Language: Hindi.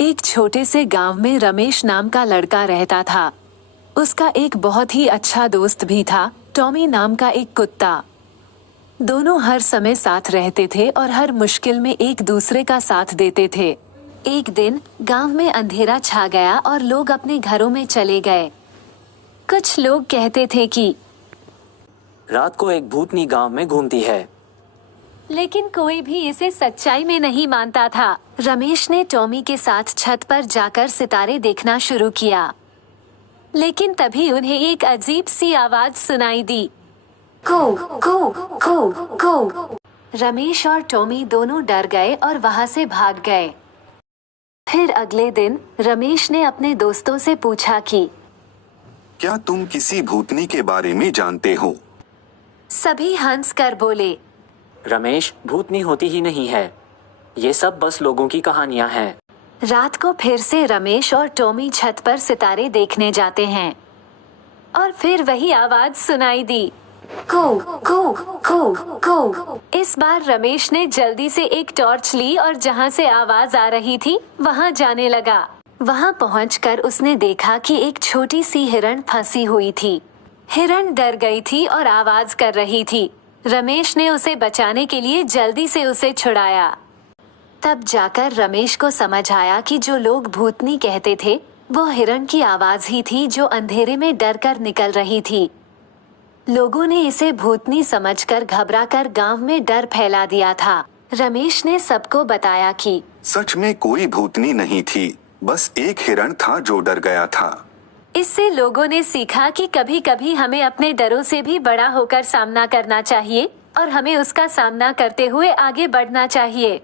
एक छोटे से गांव में रमेश नाम का लड़का रहता था। उसका एक बहुत ही अच्छा दोस्त भी था, टॉमी नाम का एक कुत्ता। दोनों हर समय साथ रहते थे और हर मुश्किल में एक दूसरे का साथ देते थे। एक दिन गांव में अंधेरा छा गया और लोग अपने घरों में चले गए। कुछ लोग कहते थे कि रात को एक भूतनी गांव में घूमती है, लेकिन कोई भी इसे सच्चाई में नहीं मानता था। रमेश ने टॉमी के साथ छत पर जाकर सितारे देखना शुरू किया, लेकिन तभी उन्हें एक अजीब सी आवाज सुनाई दी, को को को को। रमेश और टॉमी दोनों डर गए और वहां से भाग गए। फिर अगले दिन रमेश ने अपने दोस्तों से पूछा कि क्या तुम किसी भूतनी के बारे में जानते हो? सभी हंस कर बोले, रमेश, भूतनी होती ही नहीं है, ये सब बस लोगों की कहानियां हैं। रात को फिर से रमेश और टॉमी छत पर सितारे देखने जाते हैं और फिर वही आवाज सुनाई दी, को को को को। इस बार रमेश ने जल्दी से एक टॉर्च ली और जहां से आवाज आ रही थी वहां जाने लगा। वहां पहुंचकर उसने देखा कि एक छोटी सी हिरण फंसी हुई थी। हिरण डर गई थी और आवाज कर रही थी। रमेश ने उसे बचाने के लिए जल्दी से उसे छुड़ाया। तब जाकर रमेश को समझ आया कि जो लोग भूतनी कहते थे वो हिरण की आवाज ही थी जो अंधेरे में डर कर निकल रही थी। लोगों ने इसे भूतनी समझकर घबराकर गांव में डर फैला दिया था। रमेश ने सबको बताया कि सच में कोई भूतनी नहीं थी, बस एक हिरण था जो डर गया था। इससे लोगों ने सीखा कि कभी कभी हमें अपने डरों से भी बड़ा होकर सामना करना चाहिए और हमें उसका सामना करते हुए आगे बढ़ना चाहिए।